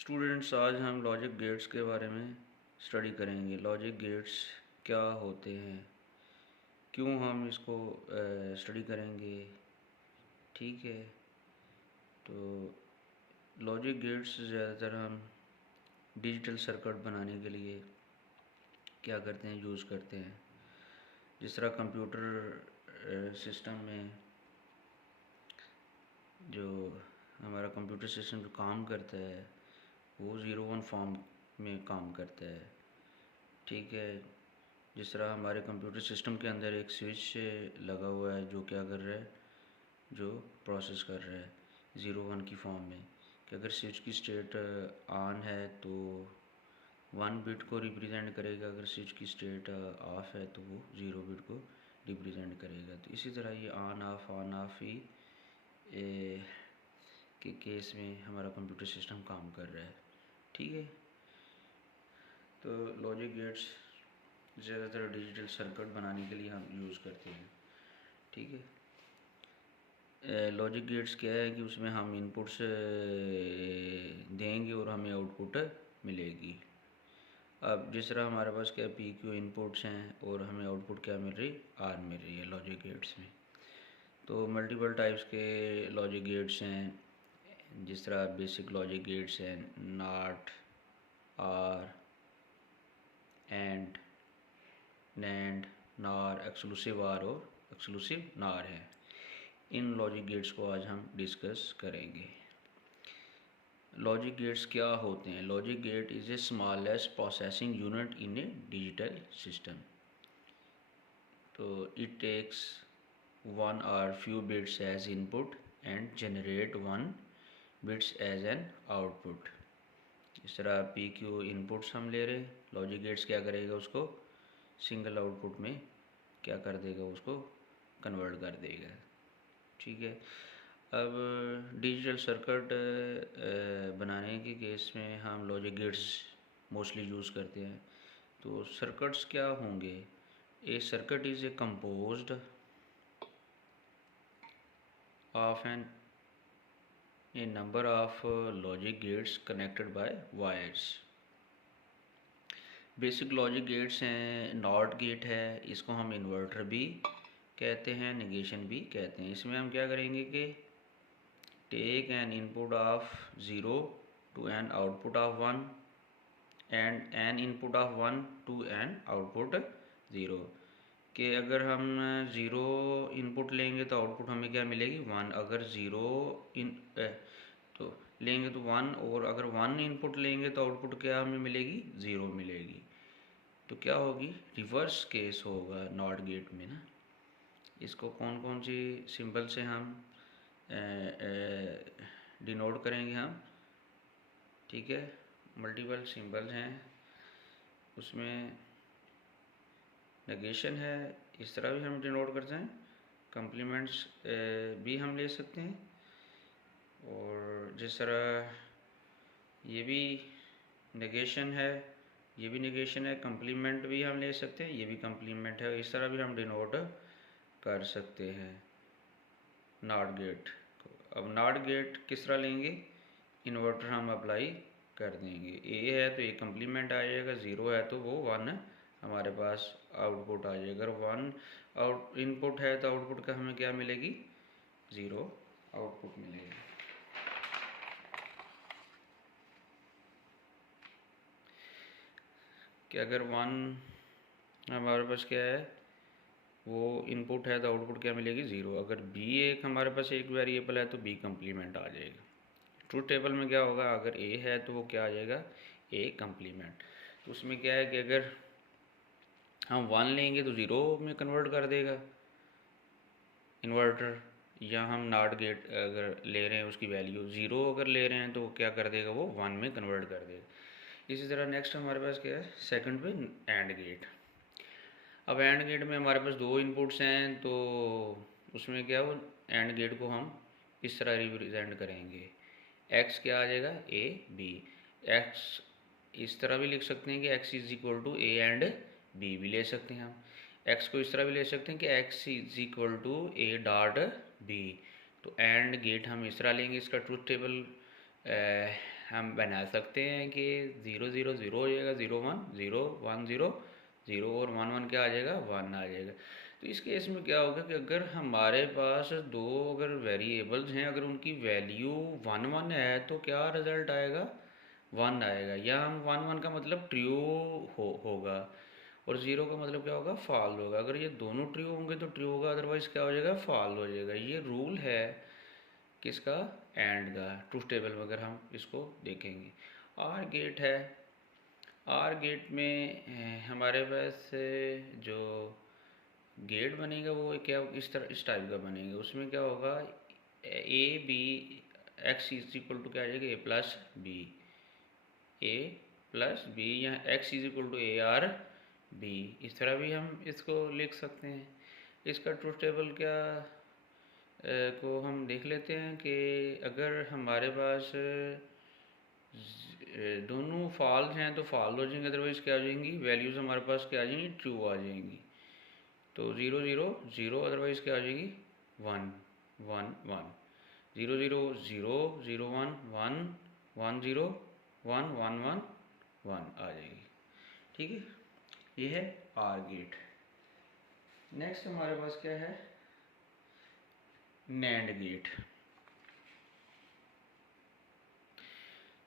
Students, आज हम logic gates के बारे में स्टडी करेंगे। लॉजिक गेट्स क्या होते हैं, क्यों हम इसको स्टडी करेंगे। ठीक है, तो लॉजिक गेट्स ज़्यादातर हम डिजिटल सर्किट बनाने के लिए क्या करते हैं, यूज़ करते हैं। जिस तरह कंप्यूटर सिस्टम में जो हमारा कंप्यूटर सिस्टम जो काम करता है वो 0-1 फॉर्म में काम करता है। ठीक है, जिस तरह हमारे कंप्यूटर सिस्टम के अंदर एक स्विच लगा हुआ है जो क्या कर रहा है, जो प्रोसेस कर रहा है 0-1 की फॉर्म में, कि अगर स्विच की स्टेट ऑन है तो 1 बिट को रिप्रेजेंट करेगा, अगर स्विच की स्टेट ऑफ है तो वो 0 बिट को रिप्रेजेंट करेगा। तो इसी तरह ये ऑन ऑफ ही के केस में हमारा कंप्यूटर सिस्टम काम कर रहा है। ठीक है, तो लॉजिक गेट्स ज़्यादातर डिजिटल सर्किट बनाने के लिए हम यूज़ करते हैं। ठीक है, लॉजिक गेट्स क्या है कि उसमें हम इनपुट्स देंगे और हमें आउटपुट मिलेगी। अब जिस तरह हमारे पास क्या पी क्यू इनपुट्स हैं और हमें आउटपुट क्या मिल रही, आर मिल रही है लॉजिक गेट्स में। तो मल्टीपल टाइप्स के लॉजिक गेट्स हैं, जिस तरह बेसिक लॉजिक गेट्स हैं, नॉट, आर, एंड, नैंड, नार, एक्सक्लूसिव आर और एक्सक्लूसिव नार है। इन लॉजिक गेट्स को आज हम डिस्कस करेंगे। लॉजिक गेट्स क्या होते हैं? Logic gate is a smallest processing unit in a digital system. तो इट टेक्स वन और few bits as input and generate one bits as an output. इस तरह पी क्यू इनपुट्स हम ले रहे, लॉजिक गेट्स क्या करेगा, उसको सिंगल आउटपुट में क्या कर देगा, उसको कन्वर्ट कर देगा। ठीक है, अब डिजिटल सर्किट बनाने के केस में हम लॉजिक गेट्स मोस्टली यूज़ करते हैं। तो सर्किट्स क्या होंगे? A circuit is a composed of an a number of logic gates connected by wires. Basic logic gates हैं, नॉट गेट है, इसको हम इन्वर्टर भी कहते हैं, नेगेशन भी कहते हैं। इसमें हम क्या करेंगे कि take an input of 0 to an output of 1 and an input of 1 to an output 0। कि अगर हम 0 इनपुट लेंगे तो आउटपुट हमें क्या मिलेगी, 1। अगर 0 तो लेंगे तो 1, और अगर 1 इनपुट लेंगे तो आउटपुट क्या हमें मिलेगी, 0 मिलेगी। तो क्या होगी, रिवर्स केस होगा नॉट गेट में ना। इसको कौन कौन सी सिंबल से हम डिनोट करेंगे हम? ठीक है, मल्टीपल सिंबल्स हैं, उसमें नेगेशन है, इस तरह भी हम डिनोट करते हैं। कम्प्लीमेंट्स भी हम ले सकते हैं, और जिस तरह ये भी नेगेशन है, ये भी नेगेशन है, कम्प्लीमेंट भी हम ले सकते हैं, ये भी कम्प्लीमेंट है। इस तरह भी हम डिनोट कर सकते हैं नॉट गेट को। अब नॉट गेट किस तरह लेंगे, इन्वर्टर हम अप्लाई कर देंगे। ए है तो ए कम्प्लीमेंट आ जाएगा, 0 है तो वो 1 हमारे पास आउटपुट आ जाएगा। अगर 1 आउट इनपुट है तो आउटपुट का हमें क्या मिलेगी, 0 आउटपुट मिलेगा। कि अगर 1 हमारे पास क्या है, वो इनपुट है तो आउटपुट क्या मिलेगी, 0। अगर बी एक हमारे पास एक वेरिएबल है तो बी कम्प्लीमेंट आ जाएगा। ट्रूथ टेबल में क्या होगा, अगर ए है तो वो क्या आ जाएगा, ए कम्प्लीमेंट। तो उसमें क्या है कि अगर हम 1 लेंगे तो 0 में कन्वर्ट कर देगा इन्वर्टर, या हम नॉट गेट अगर ले रहे हैं उसकी वैल्यू 0 अगर ले रहे हैं तो क्या कर देगा, वो 1 में कन्वर्ट कर देगा। इसी तरह नेक्स्ट हमारे पास क्या है, सेकंड पे एंड गेट। अब एंड गेट में हमारे पास 2 इनपुट्स हैं, तो उसमें क्या हो, एंड गेट को हम इस तरह रिप्रेजेंट करेंगे। एक्स क्या आ जाएगा, ए बी। एक्स इस तरह भी लिख सकते हैं कि X is equal to A and B भी ले सकते हैं हम। एक्स को इस तरह भी ले सकते हैं कि X is equal to A dot B. तो एंड गेट हम इस तरह लेंगे। इसका ट्रूथ टेबल हम बना सकते हैं कि 0 0 0 हो जाएगा, 0 1 0 0 1 0 और 1 1 क्या आ जाएगा, 1 आ जाएगा। तो इस केस में क्या होगा कि अगर हमारे पास दो अगर वेरिएबल्स हैं, अगर उनकी वैल्यू 1 1 है तो क्या रिजल्ट आएगा, 1 आएगा। या हम 1 1 का मतलब ट्रू होगा और 0 का मतलब क्या होगा, फॉल्स होगा। अगर ये दोनों ट्रू होंगे तो ट्रू होगा, अदरवाइज क्या हो जाएगा, फॉल्स हो जाएगा। ये रूल है किसका, एंड का। ट्रूथ टेबल में अगर हम इसको देखेंगे, आर गेट है। आर गेट में हमारे पास जो गेट बनेगा वो क्या इस टाइप का बनेगा। उसमें क्या होगा, A B X is equal to क्या आ जाएगा, A plus B, A plus B, या X is equal to A or B. इस तरह भी हम इसको लिख सकते हैं। इसका ट्रूथ टेबल क्या को हम देख लेते हैं कि अगर हमारे पास दोनों फॉल्स हैं तो फॉल्स हो जाएंगे, अदरवाइज क्या आ जाएंगी, वैल्यूज़ हमारे पास क्या आ जाएंगी, ट्रू आ जाएंगी। तो 0 0 0 अदरवाइज क्या आ जाएगी, 1 1 1, 0 0 0 0 1 1 1 0 1 1 1 1 आ जाएगी। ठीक है, ये है आर गेट। नेक्स्ट हमारे पास क्या है, नैंड गेट।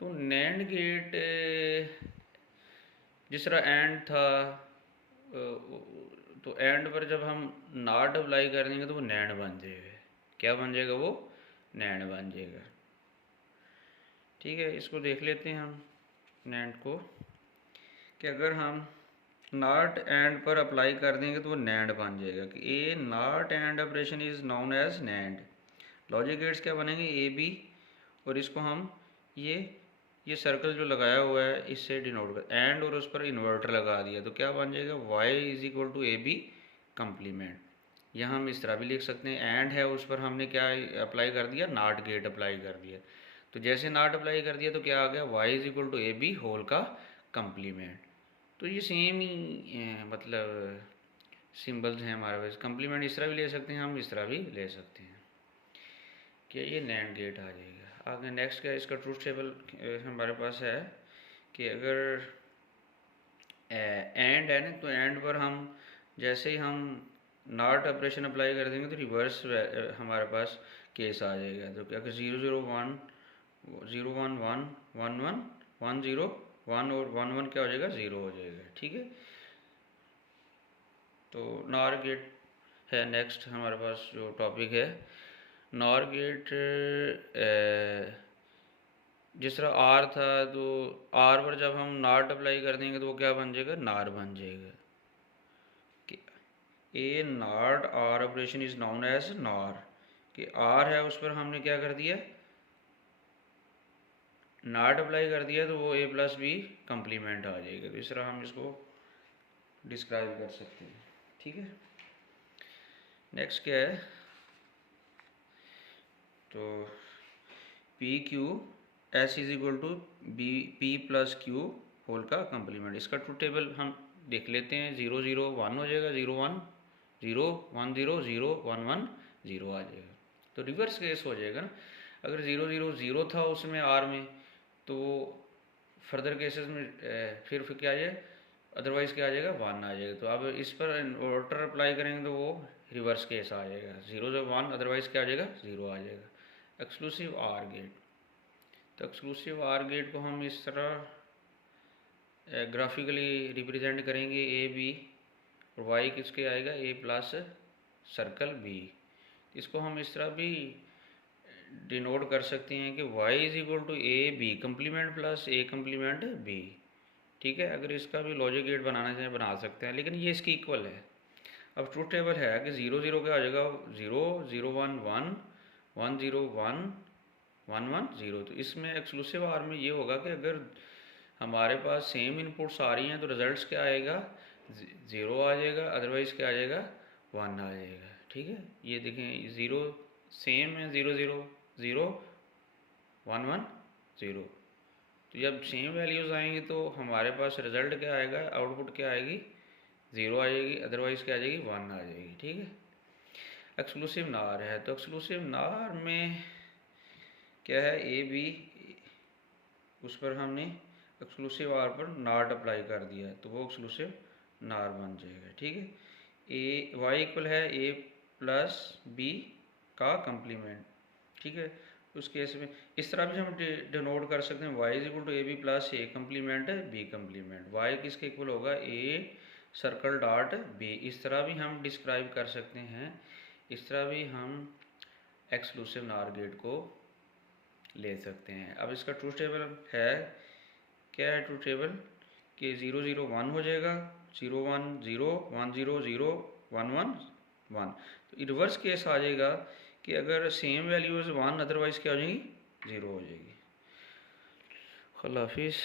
तो नैंड गेट जिस तरह एंड था, तो एंड पर जब हम नॉट अप्लाई कर देंगे तो वो नैंड बन जाएगा। क्या बन जाएगा, वो नैंड बन जाएगा। ठीक है, इसको देख लेते हैं हम नैंड को, कि अगर हम नॉट एंड पर अप्लाई कर देंगे तो वो नैंड बन जाएगा। कि a not and operation is known as NAND. Logic gates क्या बनेंगे, ए बी, और इसको हम ये सर्कल जो लगाया हुआ है इससे डिनोट कर, एंड और उस पर इन्वर्टर लगा दिया तो क्या बन जाएगा, Y is equal to A B complement. यहाँ हम इस तरह भी लिख सकते हैं, एंड है उस पर हमने क्या अप्लाई कर दिया, नॉट गेट अप्लाई कर दिया। तो जैसे नॉट अप्लाई कर दिया तो क्या आ गया, Y is equal to A B whole का कम्प्लीमेंट। तो ये सेम ही मतलब सिंबल्स हैं हमारे पास। कम्प्लीमेंट इस तरह भी ले सकते हैं हम, इस तरह भी ले सकते हैं, कि ये नैंड गेट आ जाएगा। आगे नेक्स्ट क्या है, इसका ट्रूथ टेबल हमारे पास है कि अगर एंड है ना, तो एंड पर हम जैसे ही हम नॉट ऑपरेशन अप्लाई कर देंगे तो रिवर्स हमारे पास केस आ जाएगा। तो क्या, 0 0 1 0 1 1 1 1 1 0 1 और 1 1 क्या हो जाएगा, 0 हो जाएगा। ठीक है, तो नॉर गेट है नेक्स्ट हमारे पास जो टॉपिक है। नॉर गेट जिस तरह आर था, तो आर पर जब हम नॉट अप्लाई कर देंगे तो वो क्या बन जाएगा, नार बन जाएगा। कि a not or operation is known as NOR. कि आर है उस पर हमने क्या कर दिया, नॉट अप्लाई कर दिया, तो वो ए प्लस बी कम्प्लीमेंट आ जाएगा। तो इस तरह हम इसको डिस्क्राइब कर सकते हैं। ठीक है, नेक्स्ट क्या है, तो P Q S is equal to B P plus Q whole का कम्प्लीमेंट। इसका ट्रूथ टेबल हम देख लेते हैं। 0 0 1 हो जाएगा, 0 1 0 1 0 0 1 1 0 आ जाएगा। तो रिवर्स केस हो जाएगा ना, अगर 0 0 0 था उसमें आर में, तो फर्दर केसेस में फिर क्या आ जाए, अदरवाइज क्या आ जाएगा, 1 आ जाएगा। तो अब इस पर इन्वर्टर अप्लाई करेंगे तो वो रिवर्स केस आ जाएगा, 0 0 1 अदरवाइज क्या आ जाएगा, 0 आ जाएगा। एक्सक्लूसिव आर गेट, तो एक्सक्लूसिव आर गेट को हम इस तरह ग्राफिकली रिप्रेजेंट करेंगे, ए बी और वाई किसके आएगा, ए प्लस सर्कल बी। इसको हम इस तरह भी डिनोट कर सकते हैं कि Y is equal to A B complement plus A complement B. ठीक है, अगर इसका भी लॉजिक गेट बनाना चाहें बना सकते हैं, लेकिन ये इसकी इक्वल है। अब ट्रूथ टेबल है कि 0 0 क्या हो जाएगा, 0 0 1 1 1 0 1 1 1 0। तो इसमें एक्सक्लूसिव आर में ये होगा कि अगर हमारे पास सेम इनपुट्स आ रही हैं तो रिजल्ट्स क्या आएगा, 0 आ जाएगा, अदरवाइज क्या आ जाएगा, 1 आ जाएगा। ठीक है, ये देखें 0 सेम है, 0 0 0 1 1 0। तो जब सेम वैल्यूज़ आएंगी तो हमारे पास रिजल्ट क्या आएगा, आउटपुट क्या आएगी, 0 आ जाएगी, अदरवाइज क्या आ जाएगी, 1 आ जाएगी। ठीक है, एक्सक्लूसिव नार है। तो एक्सक्लूसिव नार में क्या है, ए बी उस पर हमने एक्सक्लूसिव आर पर नॉट अप्लाई कर दिया है तो वो एक्सक्लूसिव नार बन जाएगा। ठीक है, ए वाई इक्वल है ए प्लस बी का कम्प्लीमेंट। ठीक है, उस केस में इस तरह भी हम डिनोट कर सकते हैं, Y is equal to A B plus A complement B complement. Y किसके इक्वल होगा, ए सर्कल डॉट बी। इस तरह भी हम डिस्क्राइब कर सकते हैं, इस तरह भी हम एक्सक्लूसिव नार गेट को ले सकते हैं। अब इसका ट्रूथ टेबल है, क्या है ट्रूथ टेबल कि 0 0 1 हो जाएगा, 0 1 0 1 0 0 1 1 1। तो रिवर्स केस आ जाएगा कि अगर सेम वैल्यूज 1 अदरवाइज क्या हो जाएगी, 0 हो जाएगी। अल्लाह हाफिज़।